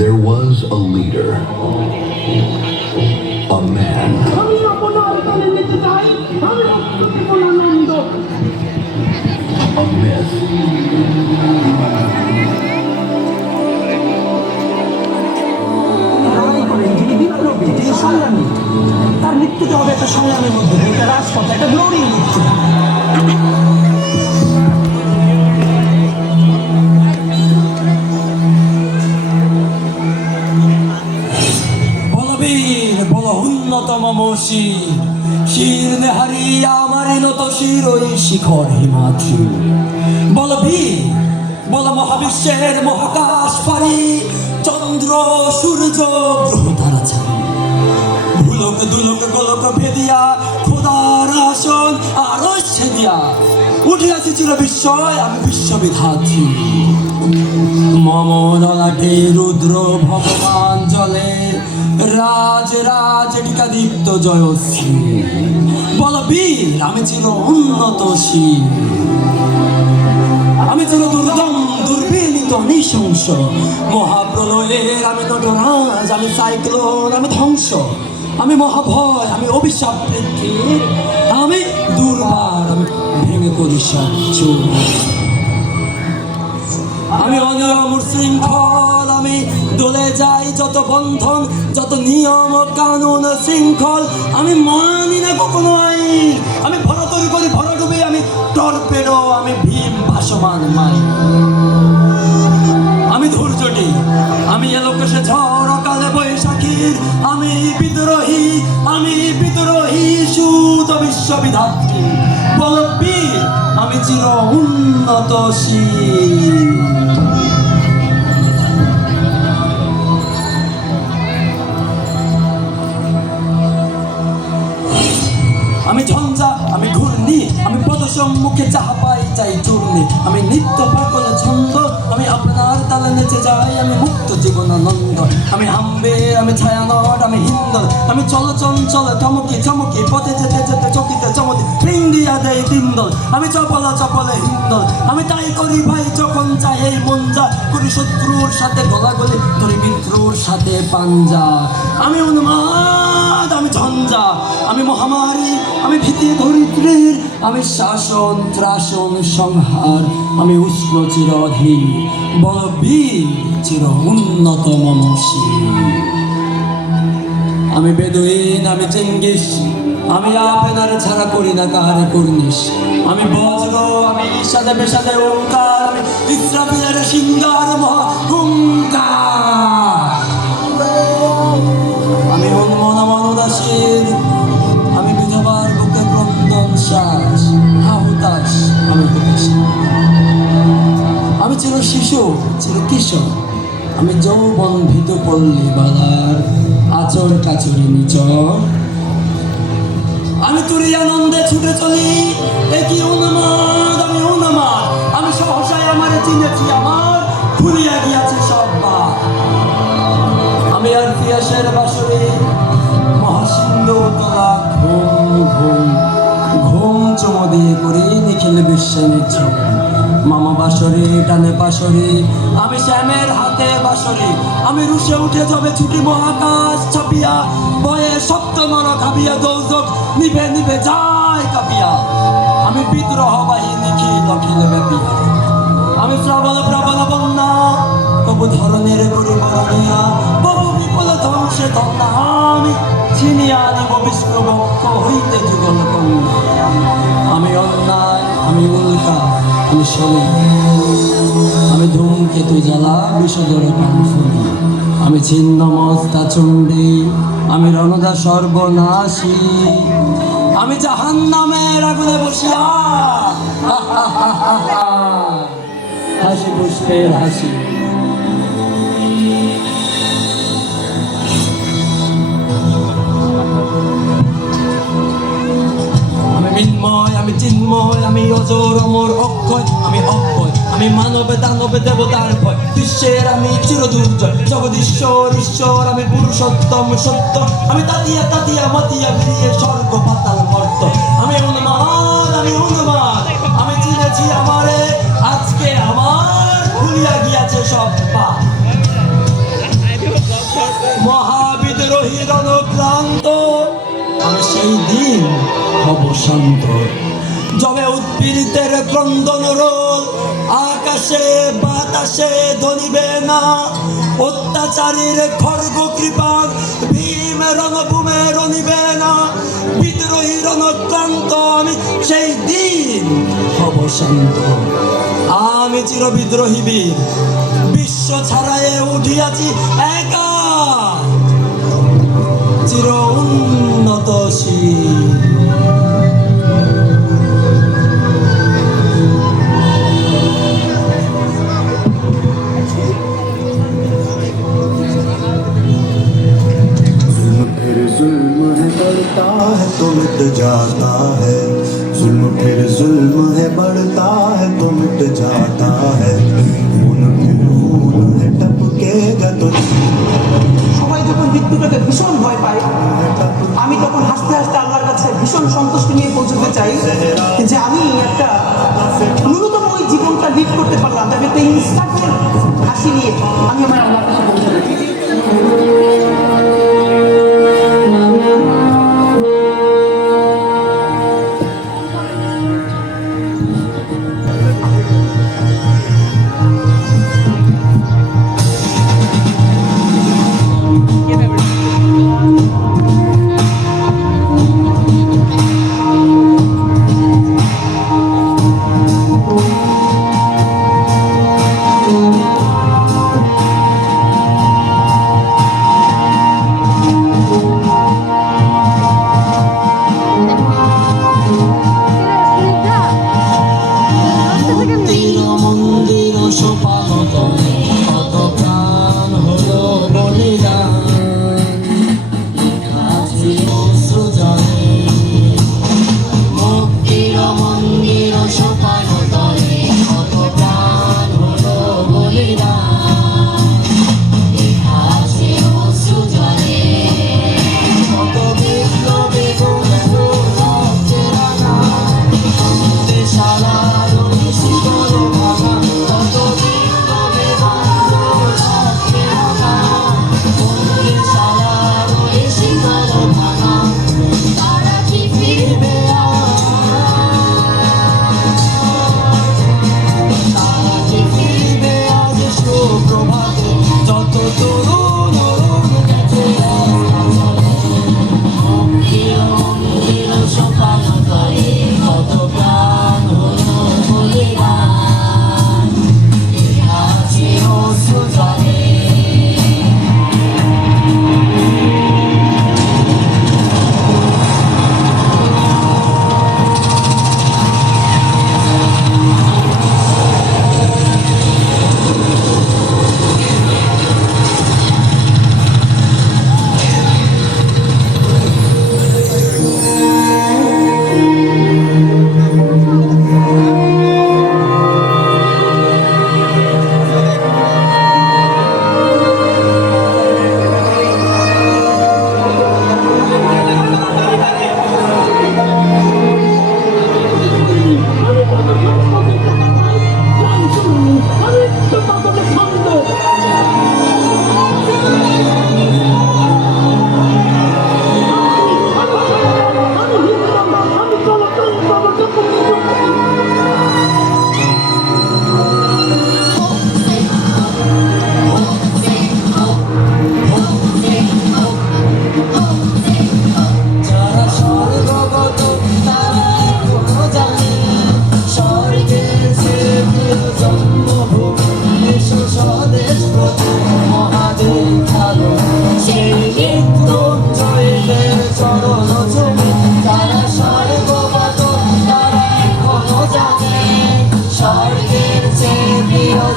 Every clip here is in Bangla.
There was a leader, a man, a myth, বিপ্লবী, তিনি সংগ্রামী, তার মৃত্যুতে হবে একটা সংগ্রামের মধ্যে, একটা রাজপথ, একটা গ্লোরি মৃত্যু। বলবীর বল উন্নতম শির, শির নেহারি আমার নত শির ওই শিখর হিমাদ্রি। বলবীর বল মহাবিশ্বের মহাকাশ পারি, চন্দ্র সূর্য গ্রহ তারা ছাড়ি, ভুলক দুলক গোলক ভেদিয়া খোদার আসন আরো সেদিয়া উঠিয়াছি চির বিস্ময় আমি বিশ্ববিধাত্রী। মম ললাটে রুদ্র ভগবান জলে রাজ রাজ টিকাদীপ্ত জয়শ্রী। বলবীর আমি চির উন্নত শির, আমি চির দুর্দম দুর্বিনীত নৃশংস, মহাপ্রলয়ের আমি নটরাজ, আমি সাইক্লোন, আমি ধ্বংস, আমি মহাভয়, আমি অভিশাপ পৃথিবীর, আমি দুর্বার, আমি ভেঙে করি সব চুর। আমি অনিয়ম শৃঙ্খল, আমি দলে যাই যত বন্ধন, যত নিয়ম কানুন শৃঙ্খল, আমি মানি না কখনো আইন, আমি ভরাতরি করি ভরাডুবি, আমি টর্পেডো, আমি ভীম ভাসমান মাই। আমি ধৈর্যটি, আমি এলোকেশে ঝড় কালে বৈশাখীর, আমি বিদ্রোহী, আমি বিদ্রোহী সুত বিশ্ববিধাত্রী। বলবীর আমি চির উন্নত শির। আমি ঝঞ্ঝা, আমি ঘূর্ণি, আমি পদসম্মুখে যাহা পাই চাই চূর্ণি, আমি নিত্য পাগল ছন্দ, আমি আপনার তালে নেচে যাই, আমি মুক্ত জীবনানন্দ, আমি হাম্বের, আমি ছায়ানট, আমি হিন্দল, আমি চল চঞ্চল চমকি চমকি পথে যেতে যেতে চকিতে চমকি ইন্ডিয়া দেয় দিন্দল, আমি চপলা চপলে হিন্দল, আমি তাই করি ভাই যখন চাই এই মঞ্জা, করি শত্রুর সাথে গলাগলি, ধরি মিত্রুর সাথে পাঞ্জা। আমি উন্মাদ, আমি ঝঞ্ঝা, আমি মহামারী, আমি ভীতি ধরিত্রীর, আমি শাসন ত্রাসন সংহার, আমি উষ্ণ চিরধীর। বলবীর চির উন্নত মম শির। আমি বেদুইন, আমি চেঙ্গিস, আমি আপনার ছাড়া করি না কাহারে কর্নিশ, আমি বজ্র, আমি সাদে বেসাদে ওঙ্কার, আমি ইসরাফিলের সিংহার হুঙ্কার। আমি উন্মনা মনোদাসীর, আমি বিধবার বুকে ক্রন্দন শ্বাস হাহুতাস, আমি হুতাশ। আমি চির শিশু, চির কিশোর, আমি যৌবন ভীত পল্লী বালার আচর কাচুরি নিচর। আমি তুরি আনন্দে ছুটে চলি, একই উন্মাদ, আমি উন্মাদ, আমি সহসায় আমারে চিনেছি, আমার ভুলিয়া গিয়াছে সব বাদ। আমি আর পিয়াসের বাসরে মহাসিন্ধু তোলা ঘুম ঘুম ঘুম চুমো দিয়ে করি নিখিল বিশ্বে নিচ্ছ মামা বাসরে টানে পাশরে, আমি শ্যামের হাতে বাসরে, আমি রুশে উঠে যাবে ছুটি মহাকাশ ছাপিয়া, বয়ে সপ্ত মন খাবিয়া দৌজক নিভে নিভে যায় কাঁপিয়া। আমি বিদ্রোহ বাহিনী খিল খিল ব্যাপিয়া, আমি প্রবল প্রবল বন্যা, তবু ধরনের গরু বরণিয়া, বহু বিপুল ধ্বংসে ধন্যা, আমি ছিনিয়া আনিব বিষ্ণু বক্ষ হইতে যুগল কন্যা। আমি অন্যায়, আমি উল্কা, আমি শরীর, আমি ধূমকেতু জ্বালা বিষধর পানফুলি, আমি ছিন্ন মস্তা চণ্ডী, আমি রণদা সর্বনাশী, আমি জাহান্নামের আগুনে বসিয়া হাসি পুষ্পের হাসি। আমি মিন্ময়, আমি চিন্ময়, আমি অজর অমর অক্ষয়, আমি অক্ষয়, আমি মানবে দানবে দেবতার ভয়, বিশ্বের আমি চিরদুর্জয়, জগদীশ্বর ঈশ্বর, আমি পুরুষোত্তম সত্য, আমি তাতিয়া তাতিয়া মাতিয়া বেরিয়ে স্বর্গ পাতাল মর্ত। আমি উন্মাদ, আমি উন্মাদ, আমি চিনেছি আমারে, আজকে আমার ভুলিয়া গিয়াছে সব পা। হিরণ ক্লান্ত, আমি সেই দিন হব শান্ত। যবে উৎপীড়িতের ক্রন্দন রোল আকাশে বাতাসে ধনিবে না, অত্যাচারীর খড়গ কৃপাক ভীম রণভূমে রনিবে না। বিদ্রোহী রণক্লান্ত, আমি সেই দিন হব শান্ত। আমি চির বিদ্রোহী বীর, বিশ্ব ছাড়ায়ে উঠিয়াছি একা, চির উন্নতশীল। फिर जुल्म है बढ़ता है तो मिट जाता है, जुल्म फिर जुल्म है बढ़ता है तो मिट जाता है, खून फिर खून है टपकेगा तो সবাই যখন মৃত্যুটাকে ভীষণ ভয় পায়, আমি তখন হাসতে হাসতে আল্লাহর কাছে ভীষণ সন্তুষ্টি নিয়ে পৌঁছতে চাই যে আমি একটা ন্যূনতম ওই জীবনটা লিড করতে পারলাম, আমি একটা ইনস্টাফের হাসি নিয়ে আমি আমার আল্লাহর কাছে পৌঁছতে চাই।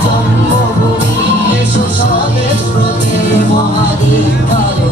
জন্মভূমি এসো স্বদেশ ব্রতের মহাদীপ আলো।